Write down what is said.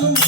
Thank you.